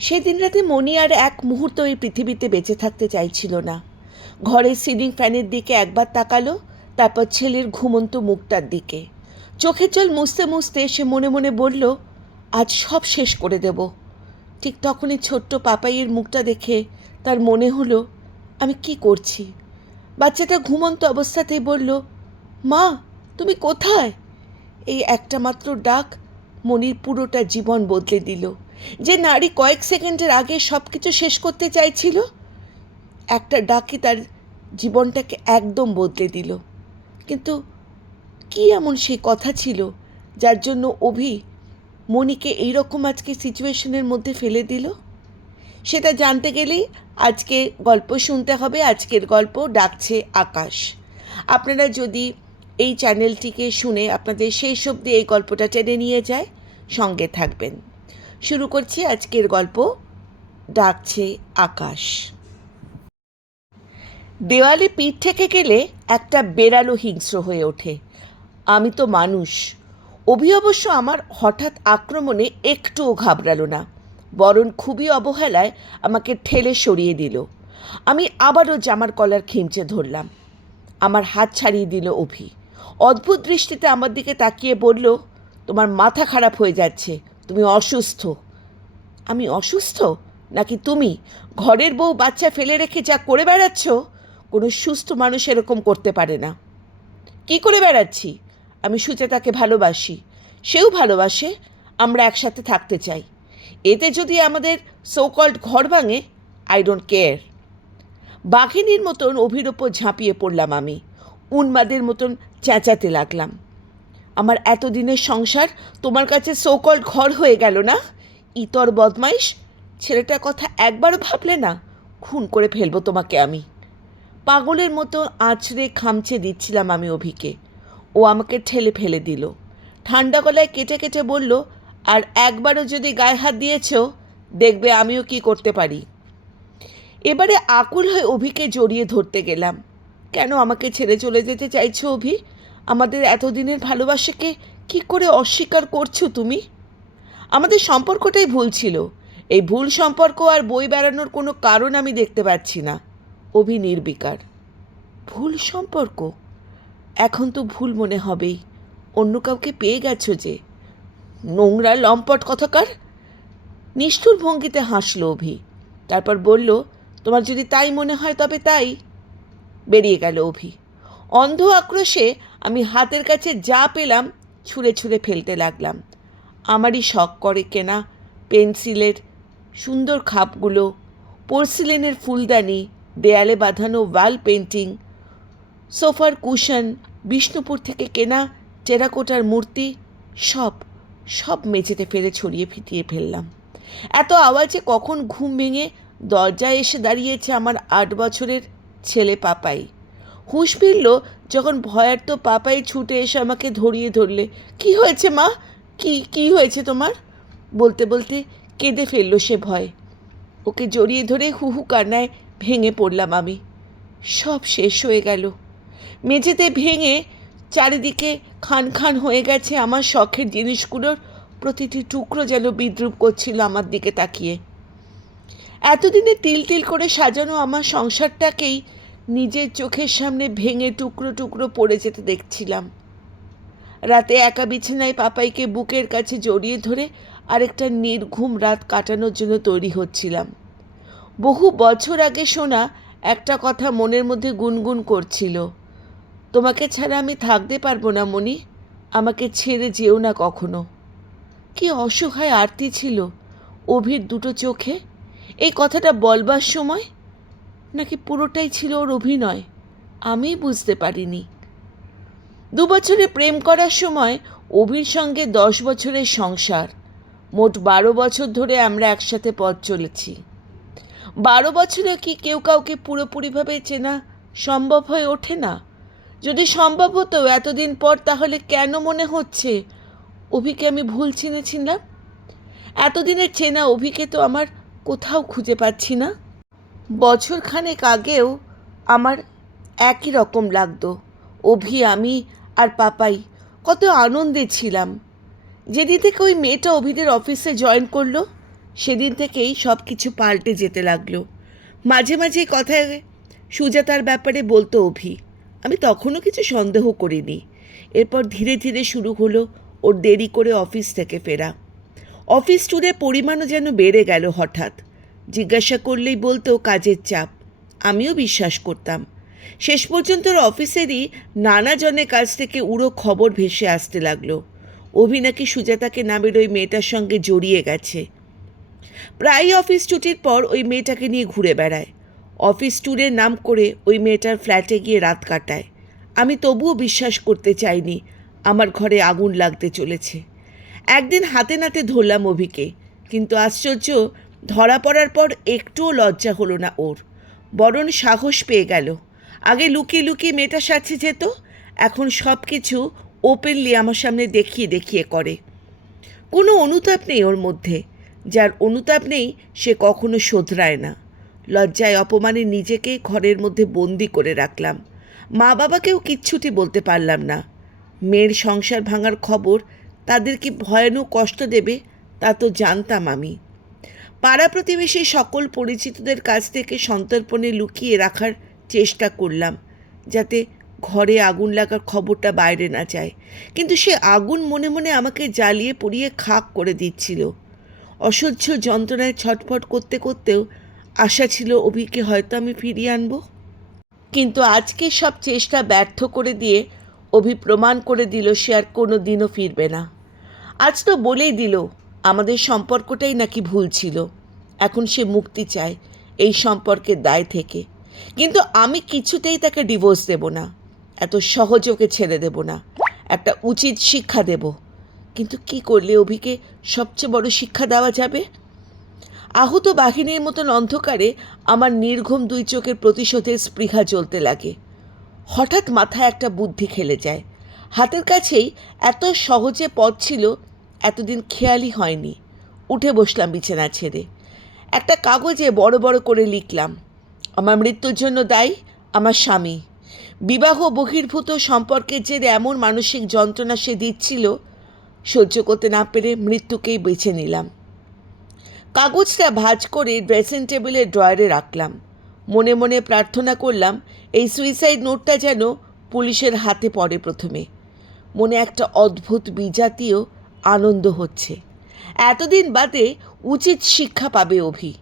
সেদিন রাতে মণি আর এক মুহূর্ত এই পৃথিবীতে বেঁচে থাকতে চাইছিল না। ঘরের সিলিং ফ্যানের দিকে একবার তাকালো, তারপর ছেলের ঘুমন্ত মুখটার দিকে। চোখের জল মুছতে মুছতে সে মনে মনে বলল, আজ সব শেষ করে দেব। ঠিক তখনই ছোট্ট পাপাইয়ের মুখটা দেখে তার মনে হলো, আমি কি করছি। বাচ্চাটা ঘুমন্ত অবস্থাতেই বলল, মা, তুমি কোথায়? এই একটা মাত্র ডাক মনির পুরোটা জীবন বদলে দিল। যে নারী কয়েক সেকেন্ডের আগে সব কিছু শেষ করতে চাইছিল, একটা ডাকই তার জীবনটাকে একদম বদলে দিল। কিন্তু কি এমন সেই কথা ছিল যার জন্য অভি মনিকে এইরকম আজকে সিচুয়েশনের মধ্যে ফেলে দিল? সেটা জানতে গেলেই আজকে গল্প শুনতে হবে। আজকের গল্প ডাকছে আকাশ। আপনারা যদি এই চ্যানেলটিকে শুনে আপনাদের শেষ অবধি এই গল্পটা টেনে নিয়ে যায়, সঙ্গে থাকবেন। শুরু করছি আজকের গল্প, ডাকছে আকাশ। দেওয়ালে পিঠ থেকে গেলে একটা বেড়ালও হিংস্র হয়ে ওঠে। আমি তো মানুষ। অভি অবশ্য আমার হঠাৎ আক্রমণে একটুও ঘাবড়ালো না, বরং খুবই অবহেলায় আমাকে ঠেলে সরিয়ে দিল। আমি আবারও জামার কলার খিমচে ধরলাম। আমার হাত ছাড়িয়ে দিল অভি। অদ্ভুত দৃষ্টিতে আমার দিকে তাকিয়ে বলল, তোমার মাথা খারাপ হয়ে যাচ্ছে, তুমি অসুস্থ। আমি অসুস্থ নাকি তুমি? ঘরের বউ বাচ্চা ফেলে রেখে যা করে বেড়াচ্ছ, কোনো সুস্থ মানুষ এরকম করতে পারে না। কি করে বেড়াচ্ছি? আমি সুচেতাকে ভালোবাসি, সেও ভালোবাসে, আমরা একসাথে থাকতে চাই। এতে যদি আমাদের সোকল্ড ঘর ভাঙে, আই ডোন্ট কেয়ার। বাঘিনীর মতন অভির ওপর ঝাঁপিয়ে পড়লাম আমি। উন্মাদের মতন চেঁচাতে লাগলাম, আমার এতদিনের সংসার তোমার কাছে সোকল্ড ঘর হয়ে গেল না? ইতর বদমাইশ, ছেলেটার কথা একবারও ভাবলে না? খুন করে ফেলবো তোমাকে আমি। পাগলের মতো আঁচড়ে খামচে দিচ্ছিলাম আমি অভিকে। ও আমাকে ঠেলে ফেলে দিল। ঠান্ডা গলায় কেটে কেটে বলল, আর একবারও যদি গায়ে হাত দিয়েছ, দেখবে আমিও কি করতে পারি। এবারে আকুল হয়ে অভিকে জড়িয়ে ধরতে গেলাম। কেন আমাকে ছেড়ে চলে যেতে চাইছো অভি? আমাদের এতদিনের ভালোবাসাকে কি করে অস্বীকার করছো তুমি? আমাদের সম্পর্কটাই ভুল ছিল। এই ভুল সম্পর্ক আর বই বেড়ানোর কোনো কারণ আমি দেখতে পাচ্ছি না। অভি নির্বিকার। ভুল সম্পর্ক? এখন তো ভুল মনে হবেই। অন্য কাউকে পেয়ে গেছো যে। নোংরা লম্পট কথাকার। নিষ্ঠুর ভঙ্গিতে হাসল অভি। তারপর বলল, তোমার যদি তাই মনে হয় তবে তাই। বেরিয়ে গেল অভি। অন্ধ আক্রোশে আমি হাতের কাছে যা পেলাম ছুঁড়ে ছুঁড়ে ফেলতে লাগলাম। আমারই শখ করে কেনা পেন্সিলের সুন্দর খাপগুলো, পোর্সিলেনের ফুলদানি, দেয়ালে বাঁধানো ওয়াল পেন্টিং, সোফার কুশন, বিষ্ণুপুর থেকে কেনা টেরাকোটার মূর্তি, সব সব মেঝেতে ফেলে ছড়িয়ে ফিটিয়ে ফেললাম। এত আওয়াজে কখন ঘুম ভেঙে দরজায় এসে দাঁড়িয়েছে আমার 8 বছরের ছেলে পাপাই। হুঁশ ফিরল যখন ভয়ার্ত পাপাই ছুটে এসে আমাকে ধরিয়ে ধরলে। কি হয়েছে মা? কি হয়েছে তোমার? বলতে বলতে কেঁদে ফেলল সে ভয়। ওকে জড়িয়ে ধরে হু হু কান্নায় ভেঙে পড়লাম আমি। সব শেষ হয়ে গেল। মেঝেতে ভেঙে চারিদিকে খান খান হয়ে গেছে আমার শখের জিনিসগুলোর প্রতিটি টুকরো যেন বিদ্রূপ করছিল আমার দিকে তাকিয়ে। এতদিনে তিল তিল করে সাজানো আমার সংসারটাকেই নিজের চোখের সামনে ভেঙে টুকরো টুকরো পড়ে যেতে দেখছিলাম। রাতে একা বিছানায় পাপাইকে বুকের কাছে জড়িয়ে ধরে আরেকটা নির্ঘুম রাত কাটানোর জন্য তৈরি হচ্ছিলাম। বহু বছর আগে শোনা একটা কথা মনের মধ্যে গুনগুন করছিল, তোমাকে ছাড়া আমি থাকতে পারবো না মনি, আমাকে ছেড়ে যেও না কখনো। কি অসহায় আরতি ছিল অভির দুটো চোখে এই কথাটা বলবার সময়। নাকি পুরোটাই ছিল ওর অভিনয়, আমি বুঝতে পারিনি। 2 বছরে প্রেম করার সময় অভির সঙ্গে 10 বছরের সংসার, মোট 12 বছর ধরে আমরা একসাথে পথ চলেছি। 12 বছরে কি কেউ কাউকে পুরোপুরিভাবে চেনা সম্ভব হয়ে ওঠে না? যদি সম্ভব হতো এতদিন পর, তাহলে কেন মনে হচ্ছে অভিকে আমি ভুল চিনেছিলাম? এতদিনের চেনা অভিকে তো আমার কোথাও খুঁজে পাচ্ছি না। বছরখানেক আগেও আমার একই রকম লাগতো। অভি, আমি আর পাপাই কত আনন্দে ছিলাম। যেদিন থেকে ওই মেয়েটা অভিদের অফিসে জয়েন করলো, সেদিন থেকেই সব কিছু পাল্টে যেতে লাগলো। মাঝে মাঝে কথায় সুজাতার ব্যাপারে বলতো অভি। আমি তখনও কিছু সন্দেহ করিনি। এরপর ধীরে ধীরে শুরু হলো ওর দেরি করে অফিস থেকে ফেরা। অফিস ট্যুরের পরিমাণও যেন বেড়ে গেল হঠাৎ। জিজ্ঞাসা করলেই বলতো কাজের চাপ। আমিও বিশ্বাস করতাম। শেষ পর্যন্ত ওর অফিসেরই নানা জনের কাছ থেকে উড়ো খবর ভেসে আসতে লাগলো। অভি নাকি সুজাতাকে নামের ওই মেয়েটার সঙ্গে জড়িয়ে গেছে। প্রায় অফিস ছুটির পর ওই মেয়েটাকে নিয়ে ঘুরে বেড়ায়। অফিস ট্যুরের নাম করে ওই মেয়েটার ফ্ল্যাটে গিয়ে রাত কাটায়। আমি তবুও বিশ্বাস করতে চাইনি আমার ঘরে আগুন লাগতে চলেছে। একদিন হাতে নাতে ধরলাম অভিকে, কিন্তু আশ্চর্য, ধরা পড়ার পর একটুও লজ্জা হলো না ওর, বরং সাহস পেয়ে গেল। আগে লুকিয়ে লুকিয়ে মেয়েটার সাথে যেত, এখন সব কিছু ওপেনলি আমার সামনে দেখিয়ে দেখিয়ে করে। কোনো অনুতাপ নেই ওর মধ্যে। যার অনুতাপ নেই সে কখনো শোধরায় না। লজ্জায় অপমানে নিজেকে ঘরের মধ্যে বন্দি করে রাখলাম। মা বাবাকেও কিচ্ছুটি বলতে পারলাম না। মেয়ের সংসার ভাঙার খবর তাদের কি ভয়ানক কষ্ট দেবে তা তো জানতাম আমি। পাড়া প্রতিবেশী সকল পরিচিতদের কাছ থেকে সন্তর্পণে লুকিয়ে রাখার চেষ্টা করলাম, যাতে ঘরে আগুন লাগার খবরটা বাইরে না যায়। কিন্তু সে আগুন মনে মনে আমাকে জ্বালিয়ে পুড়িয়ে খাক করে দিচ্ছিল। অসহ্য যন্ত্রণায় ছটফট করতে করতেও আশা ছিল অভিকে হয়তো আমি ফিরিয়ে আনবো। কিন্তু আজকে সব চেষ্টা ব্যর্থ করে দিয়ে অভি প্রমাণ করে দিল সে আর কোনো দিনও ফিরবে না। আজ তো বলেই দিল আমাদের সম্পর্কটাই নাকি ভুল ছিল। এখন সে মুক্তি চায় এই সম্পর্কের দায় থেকে। কিন্তু আমি কিছুতেই তাকে ডিভোর্স দেব না। এত সহজে ওকে ছেড়ে দেব না। একটা উচিত শিক্ষা দেব। কিন্তু কি করলে অভিকে সবচেয়ে বড় শিক্ষা দেওয়া যাবে? আহত বাহিনীর মতন অন্ধকারে আমার নির্ঘুম দুই চোখের প্রতিশোধের স্পৃহা জ্বলতে লাগে। হঠাৎ মাথায় একটা বুদ্ধি খেলে যায়। হাতের কাছেই এত সহজে পথ ছিল, এতদিন খেয়ালই হয়নি। উঠে বসলাম বিছানা ছেড়ে। একটা কাগজে বড় বড় করে লিখলাম, আমার মৃত্যুর জন্য দায়ী আমার স্বামী। বিবাহ বহির্ভূত সম্পর্কের জেরে এমন মানসিক যন্ত্রণা সে দিচ্ছিল, সহ্য করতে না পেরে মৃত্যুকেই বেছে নিলাম। কাগজটা ভাঁজ করে ড্রেসিং টেবিলের ড্রয়ারে রাখলাম। মনে মনে প্রার্থনা করলাম এই সুইসাইড নোটটা যেন পুলিশের হাতে পড়ে প্রথমে। মনে একটা অদ্ভুত বিজাতীয় আনন্দ হচ্ছে। এতদিন বাদে উচিত শিক্ষা পাবে অভি।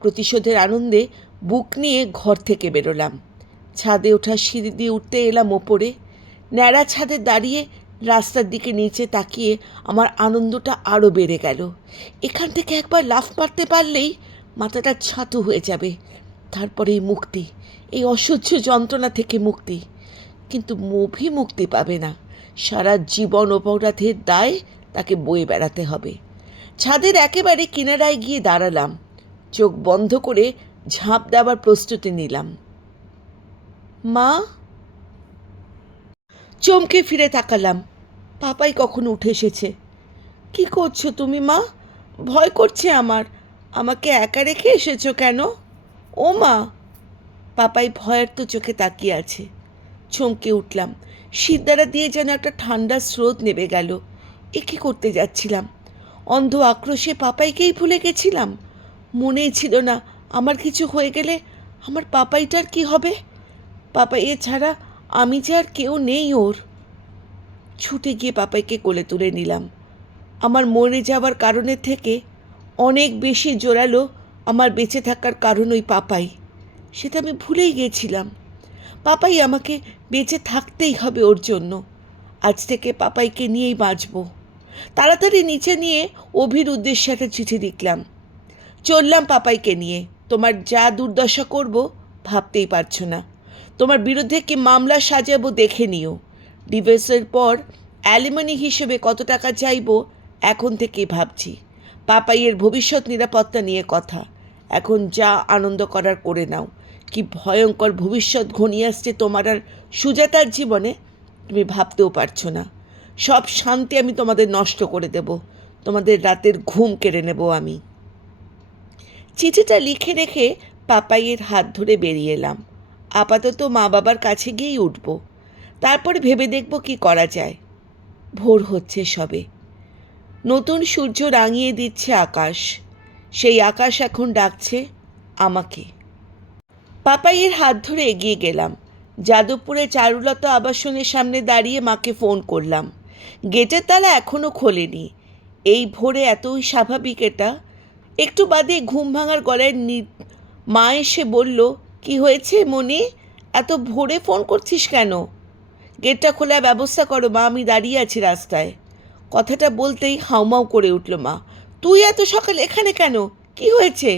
প্রতিশোধের আনন্দে বুক নিয়ে ঘর থেকে বেরোলাম। ছাদে ওঠা সিঁড়ি দিয়ে উঠতে এলাম ওপরে। ন্যাড়া ছাদে দাঁড়িয়ে রাস্তার দিকে নিচে তাকিয়ে আমার আনন্দটা আরও বেড়ে গেল। এখান থেকে একবার লাফ মারতে পারলেই মাথাটা ছাতু হয়ে যাবে। তারপরেই মুক্তি, এই অসহ্য যন্ত্রণা থেকে মুক্তি। কিন্তু অভি মুক্তি পাবে না। সারা জীবন অপরাধের দায় তাকে বয়ে বেড়াতে হবে। ছাদের একেবারে কিনারায় গিয়ে দাঁড়ালাম। চোখ বন্ধ করে ঝাঁপ দেওয়ার প্রস্তুতি নিলাম। মা! চমকে ফিরে তাকালাম। পাপাই কখন উঠে এসেছে। কি করছো তুমি মা? ভয় করছে আমার। আমাকে একা রেখে এসেছো কেন? ও মা! পাপাই ভয়ের তো চোখে তাকিয়ে আছে। চমকে উঠলাম। শিরদাঁড়া দিয়ে যেন একটা ঠান্ডা স্রোত নেমে গেল। এ কী করতে যাচ্ছিলাম? অন্ধ আক্রোশে পাপাইকেই ভুলে গেছিলাম। মনেই ছিল না আমার কিছু হয়ে গেলে আমার পাপাইটার কি হবে। পাপাই ছাড়া আমি যে আর কেউ নেই ওর। ছুটে গিয়ে পাপাইকে কোলে তুলে নিলাম। আমার মরে যাওয়ার কারণের থেকে অনেক বেশি জোরালো আমার বেঁচে থাকার কারণ ওই পাপাই। সেটা আমি ভুলেই গিয়েছিলাম। পাপাই আমাকে বেঁচে থাকতেই হবে ওর জন্য। আজ থেকে পাপাইকে নিয়েই বাঁচব। তাড়াতাড়ি নিচে নিয়ে অভির উদ্দেশ্যে একটা চিঠি লিখলাম। চললাম পাপাইকে নিয়ে। তোমার যা দুর্দশা করব ভাবতেই পারছো না। তোমার বিরুদ্ধে কি মামলা সাজাবো দেখে নিও। ডিভোর্সের পর অ্যালিমনি হিসেবে কত টাকা চাইব এখন থেকেই ভাবছি। পাপাইয়ের ভবিষ্যৎ নিরাপত্তা নিয়ে কথা। এখন যা আনন্দ করার করে নাও। কি ভয়ঙ্কর ভবিষ্যৎ ঘনিয়ে আসছে তোমার আর সুজাতার জীবনে, তুমি ভাবতেও পারছো না। সব শান্তি আমি তোমাদের নষ্ট করে দেব। তোমাদের রাতের ঘুম কেড়ে নেব আমি। চিঠিটা লিখে রেখে পাপাইয়ের হাত ধরে বেরিয়ে এলাম। আপাতত মা বাবার কাছে গিয়েই উঠব। তারপরে ভেবে দেখব কি করা যায়। ভোর হচ্ছে সবে। নতুন সূর্য রাঙিয়ে দিচ্ছে আকাশ। সেই আকাশ এখন ডাকছে আমাকে। পাপাইয়ের হাত ধরে এগিয়ে গেলাম। যাদবপুরে চারুলতা আবাসনের সামনে দাঁড়িয়ে মাকে ফোন করলাম। গেটের তালা এখনও খোলেনি। এই ভোরে এতই স্বাভাবিক এটা। একটু বাদে ঘুম ভাঙার গলায় মা এসে বলল, কি হয়েছে মনি, এত ভোরে ফোন করছিস কেন? গেটটা খোলার ব্যবস্থা করো মা, আমি দাঁড়িয়ে আছি রাস্তায়। কথাটা বলতেই হাউমাউ করে উঠল মা। তুই এত সকালে এখানে কেন? কি হয়েছে?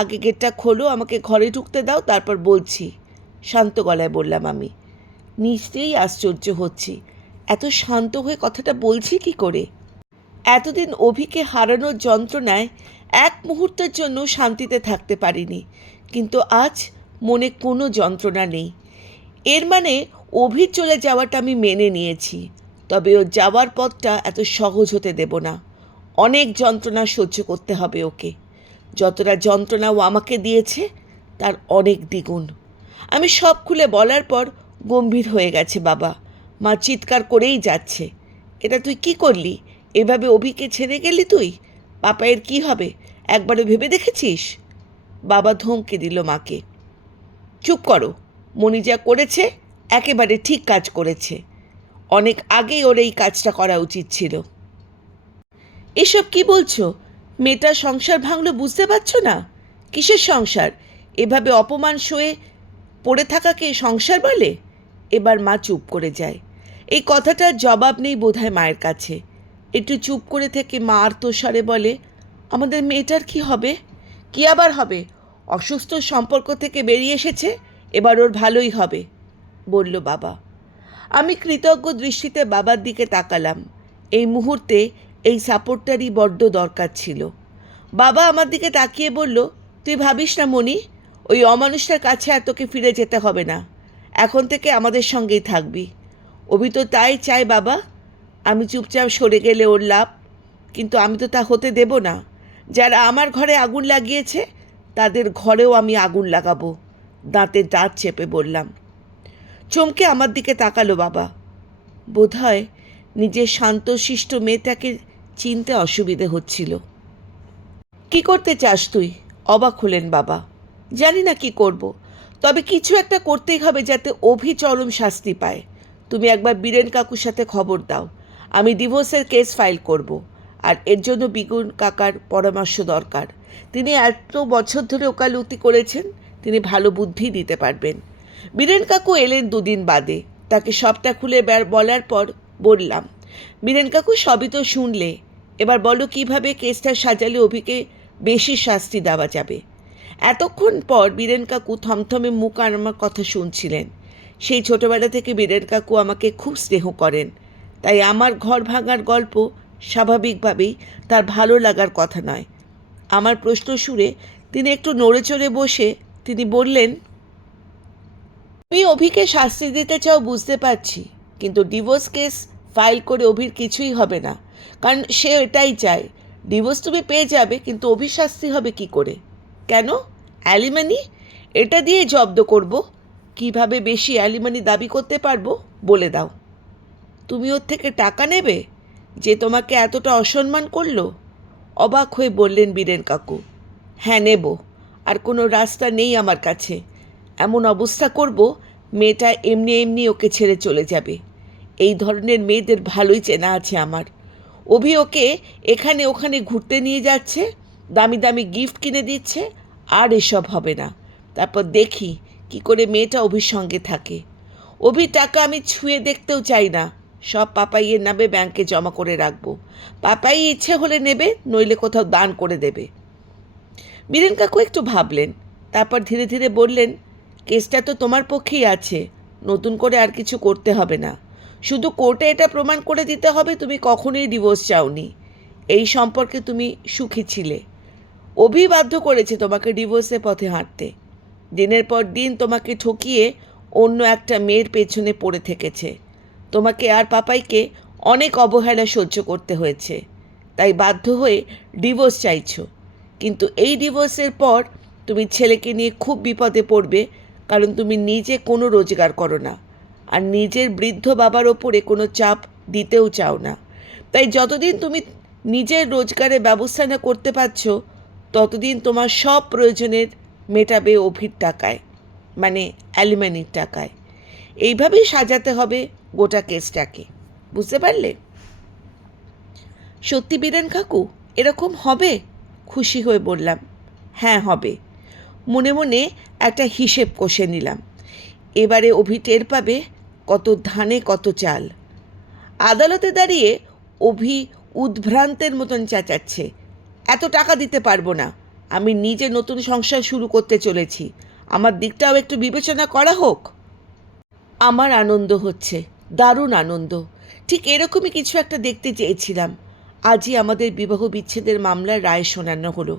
আগে গেটটা খোলো, আমাকে ঘরে ঢুকতে দাও, তারপর বলছি, শান্ত গলায় বললাম আমি। নিশ্চয়ই আশ্চর্য হচ্ছি, এত শান্ত হয়ে কথাটা বলছি কি করে। এতদিন অভিকে হারানোর যন্ত্রণায় এক মুহূর্তের জন্য শান্তিতে থাকতে পারিনি, কিন্তু আজ মনে কোনো যন্ত্রণা নেই। এর মানে অভির চলে যাওয়াটা আমি মেনে নিয়েছি, তবে ওর যাওয়ার পথটা এত সহজ হতে দেব না। অনেক যন্ত্রণা সহ্য করতে হবে ওকে। যতটা যন্ত্রণা ও আমাকে দিয়েছে তার অনেক দ্বিগুণ। আমি সব খুলে বলার পর গম্ভীর হয়ে গেছে বাবা। মা চিৎকার করেই যাচ্ছে, এটা তুই কি করলি? এভাবে অভিকে ছেড়ে গেলি তুই? পাপায়ের কি হবে একবারও ভেবে দেখেছিস? বাবা ধমকে দিল মাকে। চুপ করো, মনি যা করেছে একেবারে ঠিক কাজ করেছে। অনেক আগেই ওর এই কাজটা করা উচিত ছিল। এসব কি বলছো? মেয়েটা সংসার ভাঙলো বুঝতে পারছো না? কিসের সংসার? এভাবে অপমান সয়ে পড়ে থাকাকে সংসার বলে? এবার মা চুপ করে যায়। এই কথাটার জবাব নেই বোধহয় মায়ের কাছে। একটু চুপ করে থেকে মা আর্তস্বরে বলে, আমাদের মেয়েটার কি হবে? কি আবার হবে? অসুস্থ সম্পর্ক থেকে বেরিয়ে এসেছে, এবার ওর ভালোই হবে, বলল বাবা। আমি কৃতজ্ঞ দৃষ্টিতে বাবার দিকে তাকালাম। এই মুহূর্তে এই সাপোর্টটারই বড্ড দরকার ছিল। বাবা আমার দিকে তাকিয়ে বলল, তুই ভাবিস না মনি, ওই অমানুষটার কাছে আর তোকে ফিরে যেতে হবে না। এখন থেকে আমাদের সঙ্গেই থাকবি। অভি তো তাই চাই বাবা। আমি চুপচাপ সরে গেলে ওর লাভ, কিন্তু আমি তো তা হতে দেব না। যারা আমার ঘরে আগুন লাগিয়েছে তাদের ঘরেও আমি আগুন লাগাবো, দাঁতে দাঁত চেপে বললাম। চমকে আমার দিকে তাকালো বাবা। বোধহয় নিজের শান্তশিষ্ট মেয়েটাকে চিনতে অসুবিধে হচ্ছিল। কি করতে চাস তুই? অবাক হলেন বাবা। জানি না কি করব, তবে কিছু একটা করতেই হবে যাতে অভি চরম শাস্তি পায়। তুমি একবার বীরেন কাকুর সাথে খবর দাও। আমি ডিভোর্সের কেস ফাইল করব, আর এর জন্য বিগুন কাকার পরামর্শ দরকার। তিনি এত বছর ধরে ওকালতি করেছেন, তিনি ভালো বুদ্ধি দিতে পারবেন। বীরেন কাকু এলেন দুদিন বাদে। তাকে সবটা খুলে বলার পর বললাম, বীরেন কাকু সবই তো শুনলে, এবার বলো কিভাবে কেসটা সাজালে অভিকে বেশি শাস্তি দেওয়া যাবে। এতক্ষণ পর বীরেন কাকু থমথমে মুখ আর আমার কথা শুনছিলেন। সেই ছোটবেলা থেকে বীরেন কাকু আমাকে খুব স্নেহ করেন, তাই আমার ঘর ভাঙার গল্প স্বাভাবিকভাবেই তার ভালো লাগার কথা নয়। আমার প্রশ্ন শুনে তিনি একটু নড়ে চড়ে বসে তিনি বললেন, তুমি অভিকে শাস্তি দিতে চাও বুঝতে পারছি, কিন্তু ডিভোর্স কেস ফাইল করে অভির কিছুই হবে না, কারণ সে এটাই চায়। ডিভোর্স তুমি পেয়ে যাবে, কিন্তু অভির শাস্তি হবে কি করে? কেন? অ্যালিমানি, এটা দিয়ে জব্দ করব। কিভাবে বেশি অ্যালিমানি দাবি করতে পারবো বলে দাও। তুমি ওর থেকে টাকা নেবে যে তোমাকে এতটা অসম্মান করলো? অবাক হয়ে বললেন বীরেন কাকু। হ্যাঁ নেব, আর কোনো রাস্তা নেই আমার কাছে। এমন অবস্থা করব মেয়েটা এমনি এমনি ওকে ছেড়ে চলে যাবে। এই ধরনের মেয়েদের ভালোই চেনা আছে আমার। অভি ওকে এখানে ওখানে ঘুরতে নিয়ে যাচ্ছে, দামি দামি গিফট কিনে দিচ্ছে, আর এসব হবে না। তারপর দেখি কি করে মেয়েটা অভির সঙ্গে থাকে। অভির টাকা আমি ছুঁয়ে দেখতেও চাই না, সব পাপাইয়ের নামে ব্যাংকে জমা করে রাখবো। পাপাই ইচ্ছে হলে নেবে, নইলে কোথাও দান করে দেবে। বীরেন কাকু একটু ভাবলেন, তারপর ধীরে ধীরে বললেন, কেসটা তো তোমার পক্ষেই আছে, নতুন করে আর কিছু করতে হবে না। শুধু কোর্টে এটা প্রমাণ করে দিতে হবে তুমি কখনোই ডিভোর্স চাওনি, এই সম্পর্কে তুমি সুখী ছিলে। অভি বাধ্য করেছে তোমাকে ডিভোর্সের পথে হাঁটতে। দিনের পর দিন তোমাকে ঠকিয়ে অন্য একটা মেয়ের পেছনে পড়ে থেকেছে। তোমাকে আর পাপাইকে অনেক অবহেলা সহ্য করতে হয়েছে, তাই বাধ্য হয়ে ডিভোর্স চাইছো। কিন্তু এই ডিভোর্সের পর তুমি ছেলেকে নিয়ে খুব বিপদে পড়বে, কারণ তুমি নিজে কোনো রোজগার করো না, আর নিজের বৃদ্ধ বাবার ওপরে কোনো চাপ দিতেও চাও না। তাই যতদিন তুমি নিজের রোজগারের ব্যবস্থা না করতে পারছো, ততদিন তোমার সব প্রয়োজনের মেটাবে অভির টাকায়, মানে অ্যালিমানির টাকায়। এইভাবেই সাজাতে হবে গোটা কেসটাকে, বুঝতে পারলে? সত্যি বীরেন কাকু, এরকম হবে? খুশি হয়ে বললাম, হ্যাঁ হবে। মনে মনে একটা হিসেব কষে নিলাম। এবারে অভি টের পাবে কত ধানে কত চাল। আদালতে দাঁড়িয়ে অভি উদ্ভ্রান্তের মতন চেঁচাচ্ছে, এত টাকা দিতে পারবো না, আমি নিজে নতুন সংসার শুরু করতে চলেছি, আমার দিকটাও একটু বিবেচনা করা হোক। আমার আনন্দ হচ্ছে, দারুণ আনন্দ। ঠিক এরকমই কিছু একটা দেখতে চেয়েছিলাম। আজই আমাদের বিবাহ বিচ্ছেদের মামলার রায় শোনানো হলো।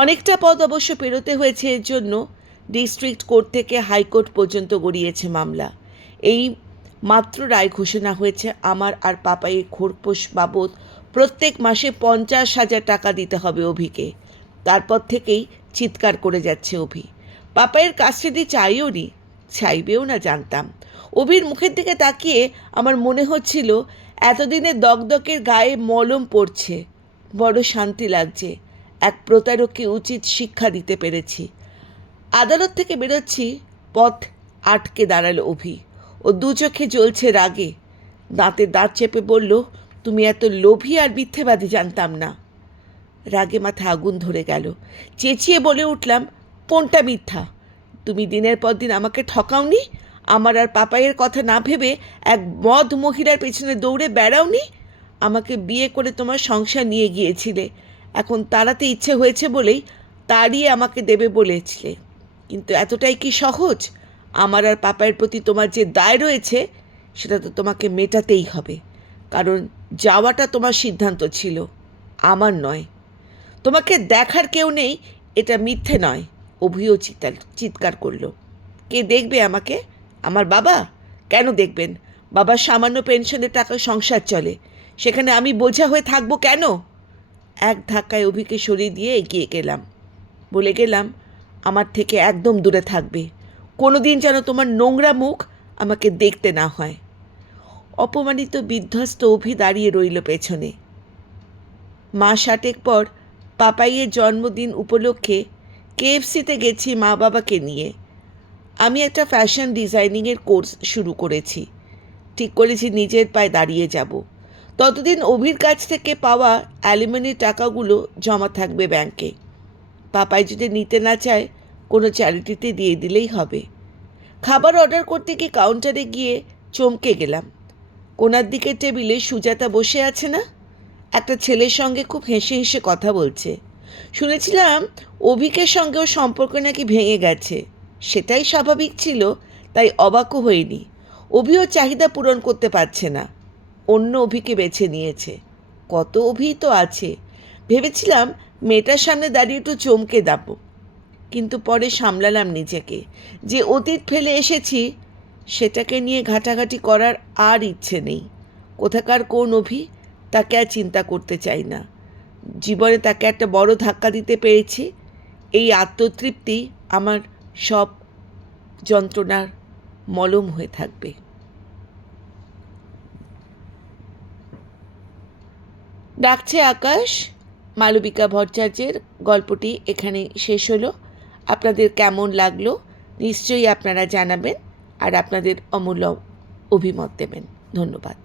অনেকটা পথ অবশ্য পেরোতে হয়েছে এর জন্য। ডিস্ট্রিক্ট কোর্ট থেকে হাইকোর্ট পর্যন্ত গড়িয়েছে মামলা। এই মাত্র রায় ঘোষণা হয়েছে আমার আর পাপাইয়ের খোরপোশ বাবদ প্রত্যেক মাসে 50,000 টাকা দিতে হবে অভিকে। তারপর থেকেই চিৎকার করে যাচ্ছে অভি। পাপাইয়ের কাস্টাডি চাইও নি, চাইবেও না জানতাম। অভির মুখের দিকে তাকিয়ে আমার মনে হচ্ছিল এতদিনে দগদগের গায়ে মলম পড়ছে। বড় শান্তি লাগছে, এক প্রতারককে উচিত শিক্ষা দিতে পেরেছি। আদালত থেকে বেরোচ্ছি, পথ আটকে দাঁড়ালো অভি। ও দু চোখে জ্বলছে রাগে, দাঁতে দাঁত চেপে বলল, তুমি এত লোভী আর মিথ্যেবাদী জানতাম না। রাগে মাথায় আগুন ধরে গেল। চেঁচিয়ে বলে উঠলাম, কোনটা মিথ্যা? তুমি দিনের পর দিন আমাকে ঠকাওনি, আমার আর পাপাইয়ের কথা না ভেবে এক মদ মহিলার পেছনে দৌড়ে বেড়াওনি, আমাকে বিয়ে করে তোমার সংসার নিয়ে গিয়েছিলে, এখন তাড়াতে ইচ্ছে হয়েছে বলেই তাড়িয়ে আমাকে দেবে বলেছিলে। কিন্তু এতটাই কি সহজ? আমার আর পাপাইয়ের প্রতি তোমার যে দায় রয়েছে সেটা তো তোমাকে মেটাতেই হবে, কারণ যাওয়াটা তোমার সিদ্ধান্ত ছিল, আমার নয়। তোমাকে দেখার কেউ নেই, এটা মিথ্যে নয়। অভিও চিৎকার করলো, কে দেখবে আমাকে? আমার বাবা? কেন দেখবেন? বাবার সামান্য পেনশনের টাকা সংসার চলে, সেখানে আমি বোঝা হয়ে থাকবো কেন? এক ধাক্কায় অভিকে সরিয়ে দিয়ে এগিয়ে গেলাম, বলে গেলাম, আমার থেকে একদম দূরে থাকবে, কোনো দিন যেন তোমার নোংরা মুখ আমাকে দেখতে না হয়। অপমানিত বিধ্বস্ত অভি দাঁড়িয়ে রইল পেছনে। মাস 8 পর পাপাইয়ের জন্মদিন উপলক্ষে কেএফসিতে গেছি মা বাবাকে নিয়ে। আমি একটা ফ্যাশন ডিজাইনিংয়ের কোর্স শুরু করেছি, ঠিক করেছি নিজের পায়ে দাঁড়িয়ে যাব। ততদিন অভির কাছ থেকে পাওয়া অ্যালিমানির টাকাগুলো জমা থাকবে ব্যাংকে। পাপাই যদি নিতে না চায়, কোনো চ্যারিটিতে দিয়ে দিলেই হবে। খাবার অর্ডার করতে গিয়ে কাউন্টারে গিয়ে চমকে গেলাম। কোনার দিকের টেবিলে সুজাতা বসে আছে না, একটা ছেলের সঙ্গে খুব হেসে হেসে কথা বলছে। শুনেছিলাম অভিকের সঙ্গেও সম্পর্ক নাকি ভেঙে গেছে, সেটাই স্বাভাবিক ছিল, তাই অবাকও হইনি। অভিও চাহিদা পূরণ করতে পারছে না, অন্য অভিকে বেছে নিয়েছে। কত অভি তো আছে, ভেবেছিলাম মেয়েটার সামনে দাঁড়িয়ে একটু চমকে দেব, কিন্তু পরে সামলালাম নিজেকে। যে অতীত ফেলে এসেছি সেটাকে নিয়ে ঘাটাঘাটি করার আর ইচ্ছে নেই। কোথাকার কোন অভি, তাকে আর চিন্তা করতে চাই না। জীবনে তাকে একটা বড় ধাক্কা দিতে পেরেছি, এই আত্মতৃপ্তি আমার সব যন্ত্রণার মলম হয়ে থাকবে। ডাকছে আকাশ, মালবিকা ভট্টাচার্যের গল্পটি এখানে শেষ হলো। আপনাদের কেমন লাগলো নিশ্চয়ই আপনারা জানাবেন আর আপনাদের অমূল্য অভিমত দেবেন। ধন্যবাদ।